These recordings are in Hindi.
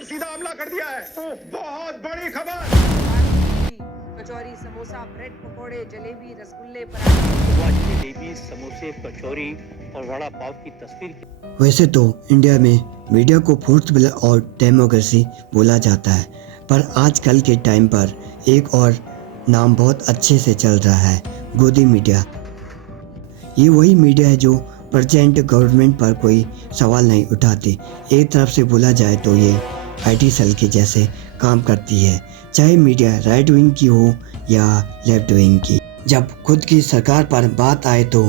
पर सीधा हमला कर दिया है। बहुत बड़ी खबर। कचौरी, समोसा, ब्रेड पकोड़े, जलेबी, रसगुल्ले, पराठे। जलेबी, समोसे, कचौरी और वड़ा पाव की तस्वीर। वैसे तो इंडिया में मीडिया को फोर्थ पिलर और डेमोक्रेसी बोला जाता है, पर आजकल के टाइम पर एक और नाम बहुत अच्छे से चल रहा है, गोदी मीडिया। ये वही मीडिया है जो प्रेजेंट गवर्नमेंट पर कोई सवाल नहीं उठाती। एक तरफ से बोला जाए तो ये आईटी सेल के जैसे काम करती है, चाहे मीडिया राइट विंग की हो या लेफ्ट विंग की। जब खुद की सरकार पर बात आए तो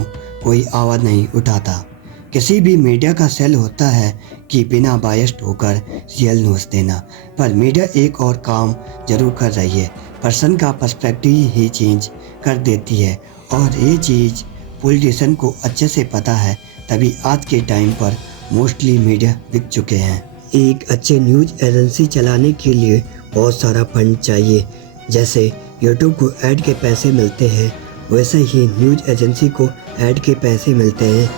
कोई आवाज़ नहीं उठाता। किसी भी मीडिया का सेल होता है कि बिना बायस्ड होकर रियल न्यूज़ देना, पर मीडिया एक और काम जरूर कर रही है, पर्सन का पर्सपेक्टिव ही चेंज कर देती है। और ये चीज़ पॉलिटिशियन को अच्छे से पता है, तभी आज के टाइम पर मोस्टली मीडिया बिक चुके हैं। एक अच्छे न्यूज़ एजेंसी चलाने के लिए बहुत सारा फंड चाहिए। जैसे यूट्यूब को ऐड के पैसे मिलते हैं, वैसे ही न्यूज़ एजेंसी को ऐड के पैसे मिलते हैं।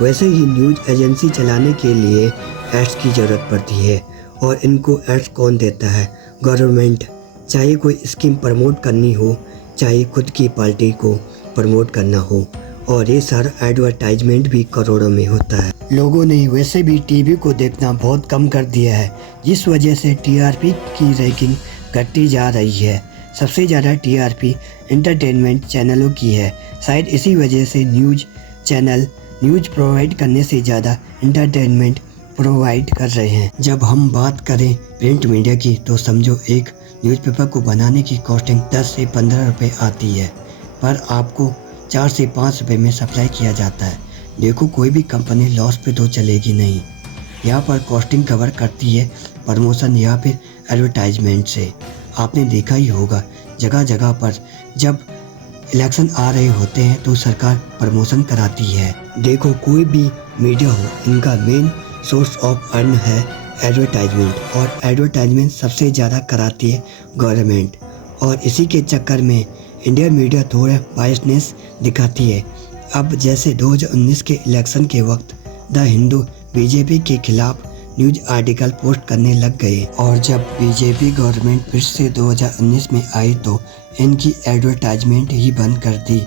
वैसे ही न्यूज़ एजेंसी चलाने के लिए एड्स की ज़रूरत पड़ती है, और इनको एड्स कौन देता है? गवर्नमेंट। चाहे कोई स्कीम प्रमोट करनी हो, चाहे खुद की पार्टी को प्रमोट करना हो, और ये सारा एडवर्टाइजमेंट भी करोड़ों में होता है। लोगों ने वैसे भी टीवी को देखना बहुत कम कर दिया है, जिस वजह से टीआरपी की रैंकिंग घटती जा रही है। सबसे ज़्यादा टीआरपी एंटरटेनमेंट चैनलों की है। शायद इसी वजह से न्यूज़ चैनल न्यूज़ प्रोवाइड करने से ज़्यादा एंटरटेनमेंट प्रोवाइड कर रहे हैं। जब हम बात करें प्रिंट मीडिया की, तो समझो एक न्यूज़पेपर को बनाने की कॉस्टिंग 10 से 15 रुपये आती है, पर आपको 4 से 5 रुपये में सप्लाई किया जाता है। देखो, कोई भी कंपनी लॉस पे तो चलेगी नहीं। यहाँ पर कॉस्टिंग कवर करती है प्रमोशन या फिर एडवर्टाइजमेंट से। आपने देखा ही होगा, जगह जगह पर जब इलेक्शन आ रहे होते हैं तो सरकार प्रमोशन कराती है। देखो, कोई भी मीडिया हो, इनका मेन सोर्स ऑफ अर्न है एडवर्टाइजमेंट, और एडवर्टाइजमेंट सबसे ज़्यादा कराती है गवर्नमेंट। और इसी के चक्कर में इंडियन मीडिया थोड़ा बायसनेस दिखाती है। अब जैसे 2019 के इलेक्शन के वक्त द हिंदू बीजेपी के खिलाफ न्यूज़ आर्टिकल पोस्ट करने लग गए, और जब बीजेपी गवर्नमेंट फिर से 2019 में आई तो इनकी एडवर्टाइजमेंट ही बंद कर दी,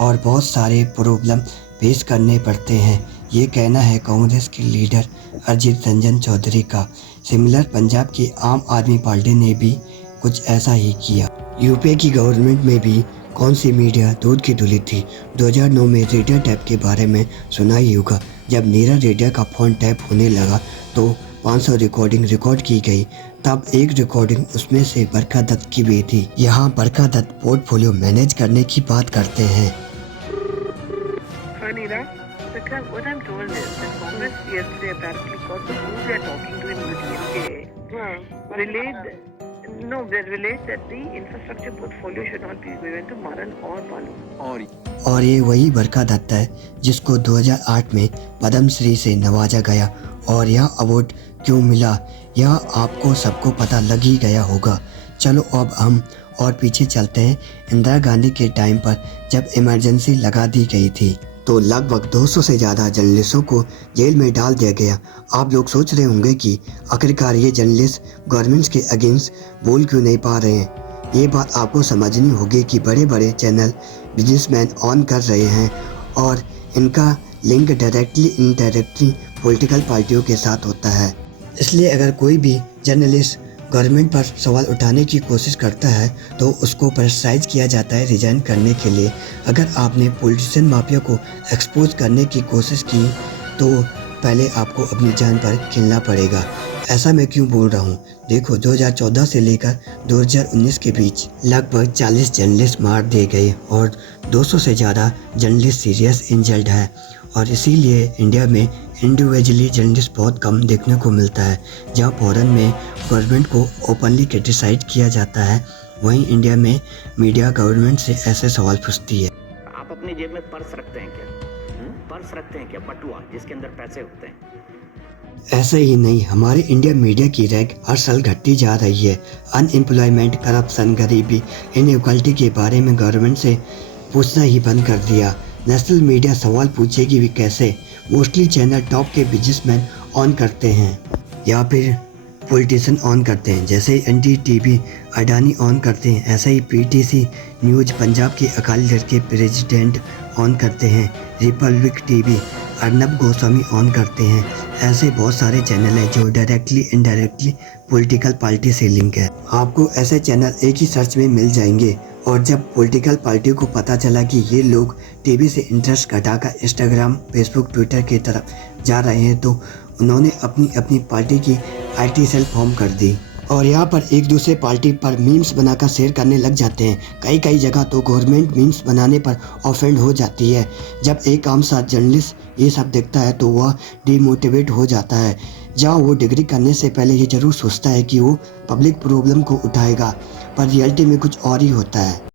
और बहुत सारे प्रॉब्लम फेस करने पड़ते हैं। ये कहना है कांग्रेस के लीडर अरिजीत रंजन चौधरी का। सिमिलर पंजाब की आम आदमी पार्टी ने भी कुछ ऐसा ही किया। यूपी की गवर्नमेंट में भी कौन सी मीडिया दूध की धुली थी। 2009 में रेडियो टैप के बारे में सुना ही होगा। जब नीरज रेडियो का फ़ोन टैप होने लगा तो 500 रिकॉर्डिंग रिकॉर्ड की गई। तब एक रिकॉर्डिंग उसमें से बरखा दत्त की भी थी। यहाँ बरखा दत्त पोर्टफोलियो मैनेज करने की बात करते हैं। What I'm told is that Congress yesterday apparently got the group they are talking to in the relate that the infrastructure portfolio should not be given to Maran or Balu. और ये वही बरखा दत्त है जिसको 2008 में पद्म श्री से नवाजा गया, और यह अवार्ड क्यों मिला यह आपको सबको पता लग ही गया होगा। चलो अब हम और पीछे चलते हैं। इंदिरा गांधी के टाइम पर जब इमरजेंसी लगा दी गई थी तो लगभग 200 से ज़्यादा जर्नलिस्टों को जेल में डाल दिया गया। आप लोग सोच रहे होंगे कि आखिरकार ये जर्नलिस्ट गवर्नमेंट के अगेंस्ट बोल क्यों नहीं पा रहे हैं। ये बात आपको समझनी होगी कि बड़े बड़े चैनल बिजनेसमैन ऑन कर रहे हैं, और इनका लिंक डायरेक्टली इनडायरेक्टली पॉलिटिकल पार्टियों के साथ होता है। इसलिए अगर कोई भी जर्नलिस्ट गवर्नमेंट पर सवाल उठाने की कोशिश करता है तो उसको प्रेशराइज किया जाता है रिजाइन करने के लिए। अगर आपने पॉलिटिशियन माफिया को एक्सपोज करने की कोशिश की तो पहले आपको अपनी जान पर खेलना पड़ेगा। ऐसा मैं क्यों बोल रहा हूँ? देखो, 2014 से लेकर 2019 के बीच लगभग 40 जर्नलिस्ट मार दिए गए और 200 से ज़्यादा जर्नलिस्ट सीरियस इंजर्ड है। और इसीलिए इंडिया में इंडिविजुअली जर्नलिस्ट बहुत कम देखने को मिलता है। जहाँ फॉरेन में गवर्नमेंट को ओपनली क्रिटिसाइज किया जाता है, वहीं इंडिया में मीडिया गवर्नमेंट से ऐसे सवाल पूछती है। आप अपनी जेब में पर्स रखते हैं क्या? पर्स रखते हैं क्या? बटुआ जिसके अंदर पैसे होते हैं। ऐसे ही नहीं, हमारे इंडिया मीडिया की रैंक हर साल घटती जा रही है। अनएम्प्लॉयमेंट, करप्शन, गरीबी, इनइक्वालिटी के बारे में गवर्नमेंट से पूछना ही बंद कर दिया। नेशनल मीडिया सवाल पूछेगी भी कैसे? मोस्टली चैनल टॉप के बिजनेसमैन ऑन करते हैं, या फिर पॉलिटिशियन ऑन करते हैं, जैसे NDTV अडानी ऑन करते हैं, ऐसा ही PTC न्यूज़ पंजाब के अकाली दल के प्रेसिडेंट ऑन करते हैं, Republic TV Arnab Goswami on करते हैं। ऐसे बहुत सारे चैनल हैं जो डायरेक्टली इनडायरेक्टली पॉलिटिकल पार्टी से लिंक है। आपको ऐसे चैनल एक ही सर्च में मिल जाएंगे। और जब पॉलिटिकल पार्टी को पता चला कि ये लोग टीवी से इंटरेस्ट घटाकर इंस्टाग्राम, फेसबुक, ट्विटर की तरफ जा रहे हैं, तो उन्होंने अपनी अपनी पार्टी की IT सेल फॉर्म कर दी और यहाँ पर एक दूसरे पार्टी पर मीम्स बनाकर शेयर करने लग जाते हैं। कई जगह तो गवर्नमेंट मीम्स बनाने पर ऑफेंड हो जाती है। जब एक आम सा जर्नलिस्ट ये सब देखता है तो वह डिमोटिवेट हो जाता है। जहाँ वो डिग्री करने से पहले ये ज़रूर सोचता है कि वो पब्लिक प्रॉब्लम को उठाएगा, पर रियलिटी में कुछ और ही होता है।